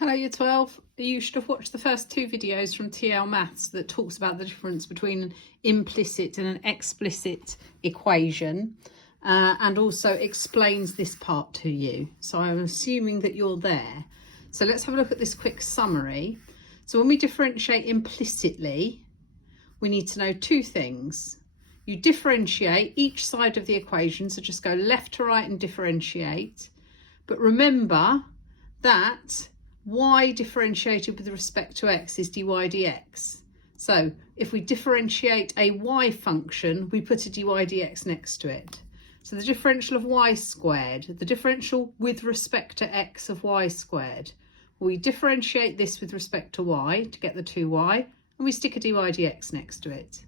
Hello Year 12, you should have watched the first two videos from TL Maths that talks about the difference between an implicit and an explicit equation and also explains this part to you. So I'm assuming that you're there. So let's have a look at this quick summary. So when we differentiate implicitly, we need to know two things. You differentiate each side of the equation, so just go left to right and differentiate. But remember that y differentiated with respect to x is dy dx. So if we differentiate a y function, we put a dy dx next to it. So the differential of y squared, the differential with respect to x of y squared, we differentiate this with respect to y to get the 2y, and we stick a dy dx next to it.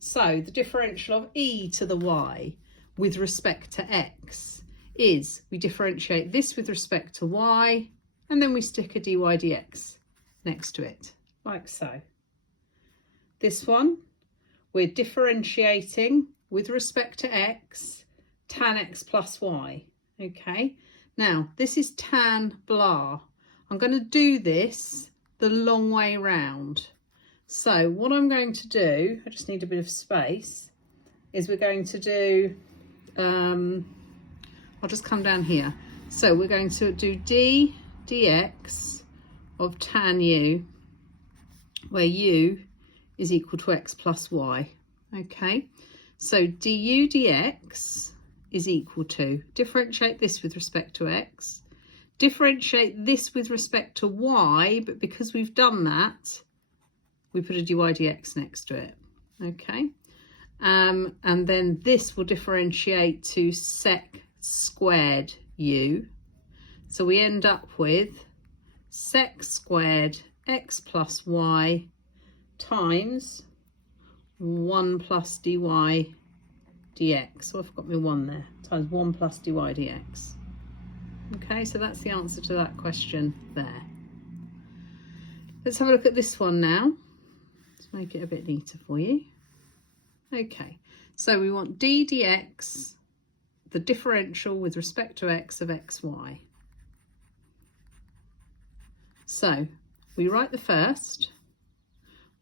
So the differential of e to the y with respect to x is we differentiate this with respect to y, and then we stick a dy dx next to it, like so. This one, we're differentiating with respect to x, tan x plus y, okay? Now, this is tan blah. I'm going to do this the long way round. So what I'm going to do, I just need a bit of space, is we're going to do, I'll just come down here. So we're going to do d dx of tan u, where u is equal to x plus y. Okay, so du dx is equal to, differentiate this with respect to x, differentiate this with respect to y, but because we've done that, we put a dy dx next to it. Okay, and then this will differentiate to sec squared u. So we end up with sec squared x plus y times 1 plus dy dx. So I've got my 1 there, times 1 plus dy dx. Okay, so that's the answer to that question there. Let's have a look at this one now. Let's make it a bit neater for you. Okay, so we want d dx, the differential with respect to x of xy. So we write the first,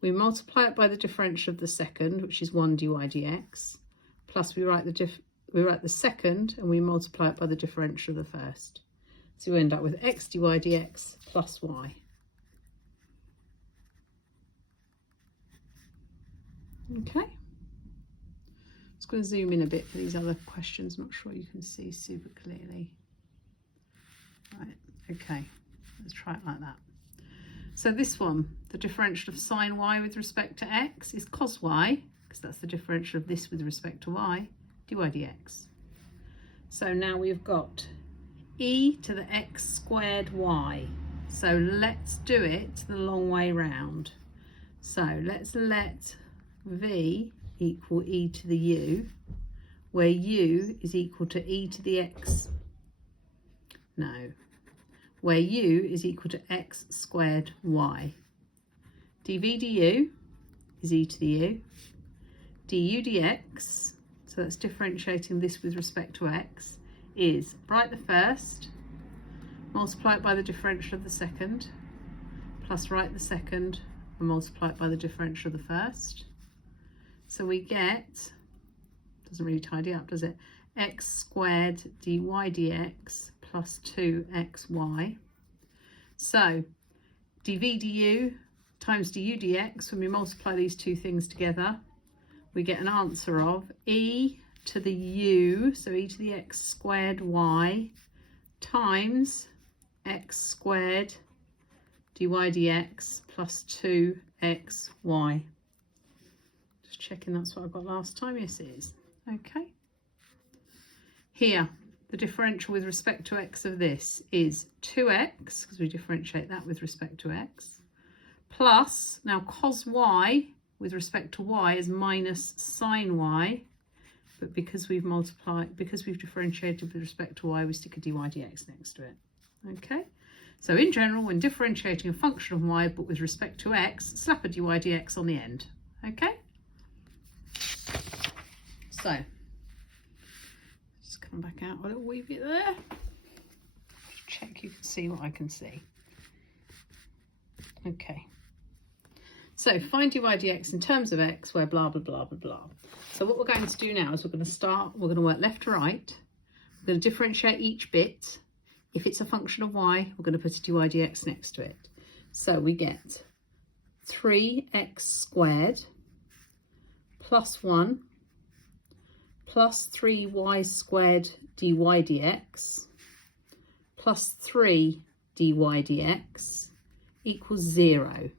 we multiply it by the differential of the second, which is 1 dy dx, plus we write the second and we multiply it by the differential of the first. So we end up with x dy dx plus y. Okay. Just going to zoom in a bit for these other questions. I'm not sure you can see super clearly. Right, okay. Let's try it like that. So this one, the differential of sine y with respect to x is cos y, because that's the differential of this with respect to y, dy dx. So now we've got e to the x squared y. So let's do it the long way round. So let's let v equal e to the u, where u is equal to e to the x. No. Where u is equal to x squared y. dv du is e to the u. du dx, so that's differentiating this with respect to x, is write the first, multiply it by the differential of the second, plus write the second and multiply it by the differential of the first. So we get, doesn't really tidy up, does it? X squared dy dx plus 2xy. So dv du times du dx, when we multiply these two things together, we get an answer of e to the u, so e to the x squared y, times x squared dy dx plus 2xy. Just checking that's what I got last time. Yes, it is. Okay. Here, the differential with respect to x of this is 2x, because we differentiate that with respect to x, plus, now cos y with respect to y is minus sine y, but because we've differentiated with respect to y, we stick a dy dx next to it. Okay, so in general, when differentiating a function of y, but with respect to x, slap a dy dx on the end. Okay, so come back out a little wee bit there. Check you can see what I can see. Okay. So find dy dx in terms of x where blah, blah, blah, blah, blah. So what we're going to do now is we're going to work left to right. We're going to differentiate each bit. If it's a function of y, we're going to put a dy dx next to it. So we get 3x squared plus 1 plus 3y squared dy dx plus 3 dy dx equals 0.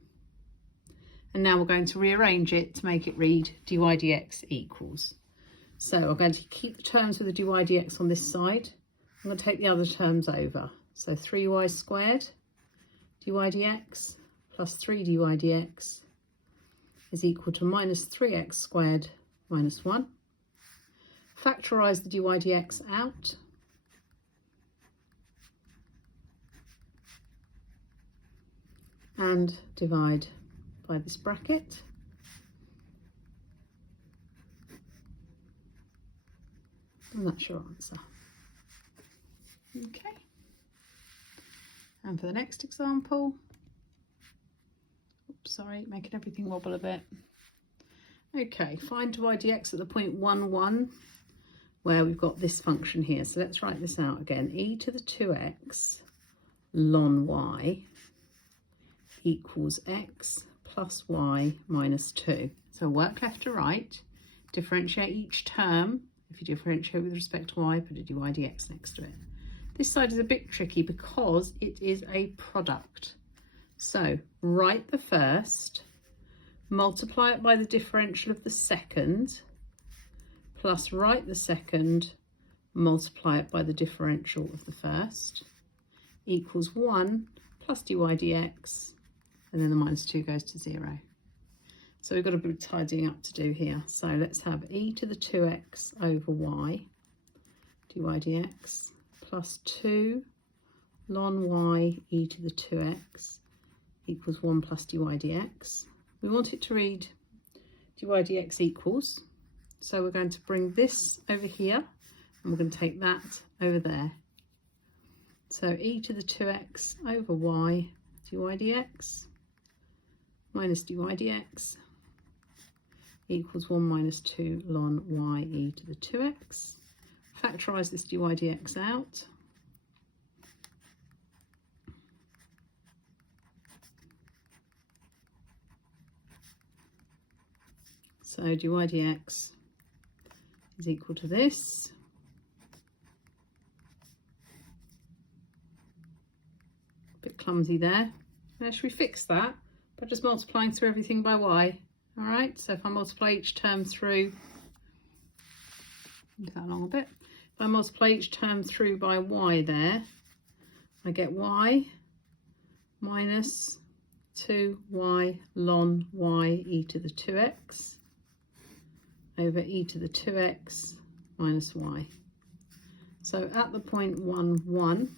And now we're going to rearrange it to make it read dy dx equals. So I'm going to keep the terms with the dy dx on this side. I'm going to take the other terms over. So 3y squared dy dx plus 3 dy dx is equal to minus 3x squared minus 1. Factorise the dy dx out. And divide by this bracket. And that's your answer. Okay. And for the next example, oops, sorry, making everything wobble a bit. Okay, find dy dx at the point 1, 1, where we've got this function here. So let's write this out again. E to the 2x ln y equals x plus y minus 2. So work left to right, differentiate each term. If you differentiate with respect to y, put a dy dx next to it. This side is a bit tricky because it is a product. So write the first, multiply it by the differential of the second, plus write the second, multiply it by the differential of the first, equals 1 plus dy dx, and then the minus 2 goes to 0. So we've got a bit of tidying up to do here. So let's have e to the 2x over y dy dx plus 2 ln y e to the 2x equals 1 plus dy dx. We want it to read dy dx equals. So we're going to bring this over here and we're going to take that over there. So e to the 2x over y dy dx minus dy dx equals 1 minus 2 ln y e to the 2x. Factorise this dy dx out. So dy dx is equal to this. A bit clumsy there. Now should we fix that by just multiplying through everything by y? All right, so if I multiply each term through, move that along a bit. If I multiply each term through by y there, I get y minus 2y ln y e to the 2x over e to the 2x minus y. So at the point 1, 1,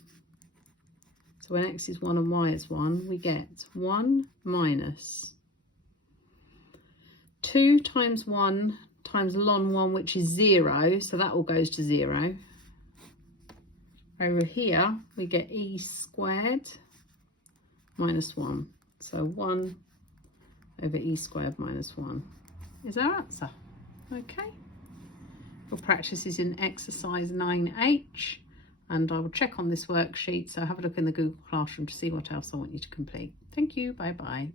so when x is 1 and y is 1, we get 1 minus 2 times 1 times ln 1, which is 0, so that all goes to 0. Over here, we get e squared minus 1. So 1 over e squared minus 1 is our answer. Okay. Your practice is in exercise 9H, and I will check on this worksheet, so have a look in the Google Classroom to see what else I want you to complete. Thank you. Bye-bye.